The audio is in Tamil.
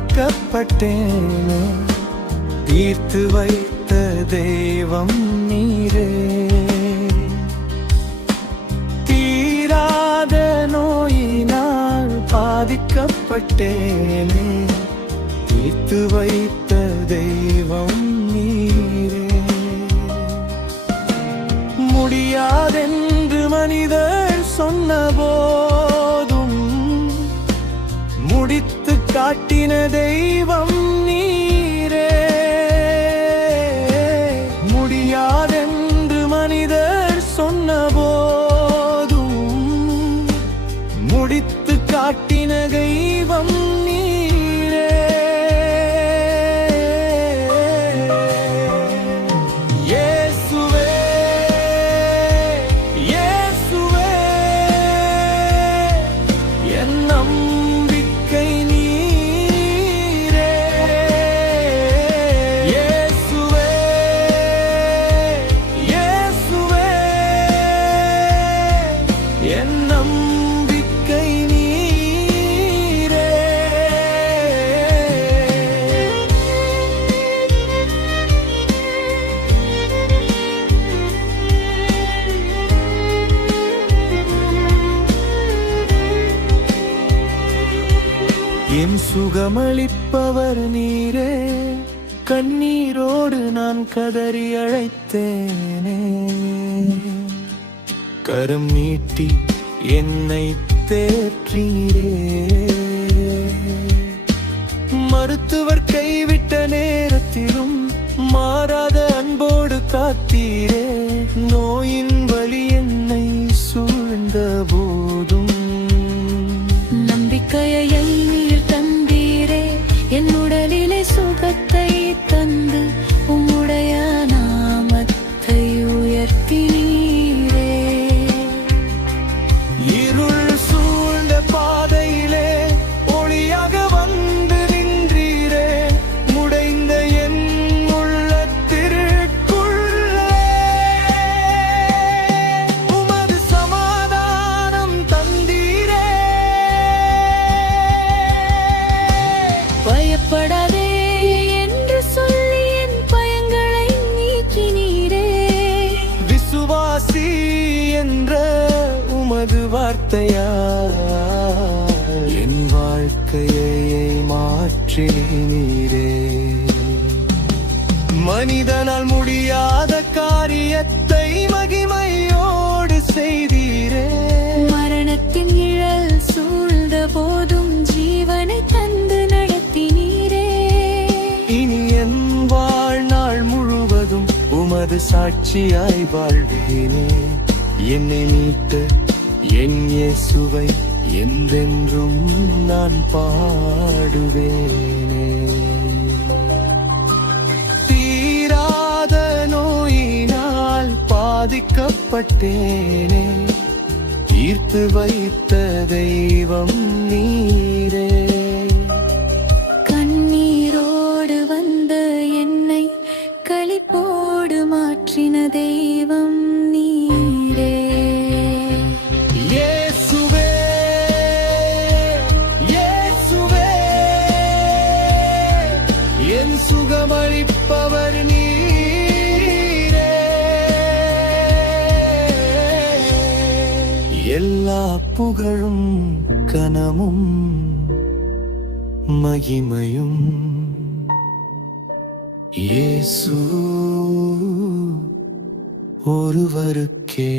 பாதிக்கப்பட்டேனே, தீர்த்து வைத்த தெய்வம் நீரே. தீராத நோயினால் பாதிக்கப்பட்டேனே, தீர்த்து வைத்த தெய்வம் நீரே. முடியாதென்று மனிதர் சொன்ன போதும் முடித்து காட்டின தெய்வம் நீரே. முடியாதென்று மனிதர் சொன்ன போதும் முடித்து காட்டின தெய்வம் நீரே. இயேசுவே, இயேசுவே, என் நம்பிக்கை நீரே. இயேசுவே, இயேசுவே, என் நம்பிக்கை நீரே. என் சுகமளிப்பவர் நீரே, கண்ணீரோடு நான் கதறி அழைத்தேனே. கரம் நீட்டி என்னை தேற்றினீரே. மருத்துவர் கைவிட்ட நேரத்திலும் மாறாத அன்போடு காத்தீரே. நோயின் வலி என்னை சூழ்ந்த போதும் நம்பிக்கையை நீர் தந்தீரே. என் உடலிலே சுகத்தை தந்து உம்முடைய நாமத்தை உயர்த்தினீரே. இருள் சூழ்ந்த பாதையிலே ஒளியாக வந்து நின்றீரே. முடைந்த என் உள்ளத்திற்குள்ளே உமது சமாதானம் தந்தீரே. பயப்படாதே என்று சொல்லி என் பயங்களை நீக்கினீரே. விசுவாசி என்ற உமது வார்த்தையால் என் வாழ்க்கையை மாற்றினீரே. மனிதனால் முடியாத காரியத்தை மகிமையோடு செய்தீரே. மரணத்தின் நிழல் சூழ்ந்த போதும் ஜீவனை தந்து நடத்தினீரே. இனி என் வாழ்நாள் முழுவதும் உமது சாட்சியாய் வாழ்வேனே. என்னை மீட்ட என் இயேசுவை என்றென்றும் நான் பாடுவேனே. தீராத நோயினால் பாதிக்கப்பட்டேனே, தீர்த்து வைத்த தெய்வம் நீரே. கண்ணீரோடு வந்த என்னை களிப்போடு மாற்றின தெய்வம் நீரே. இயேசுவே, இயேசுவே, என் சுகமளிப்பவர் நீரே. எல்லா புகழும் கனமும் மகிமையும் இயேசு ஒருவருக்கே.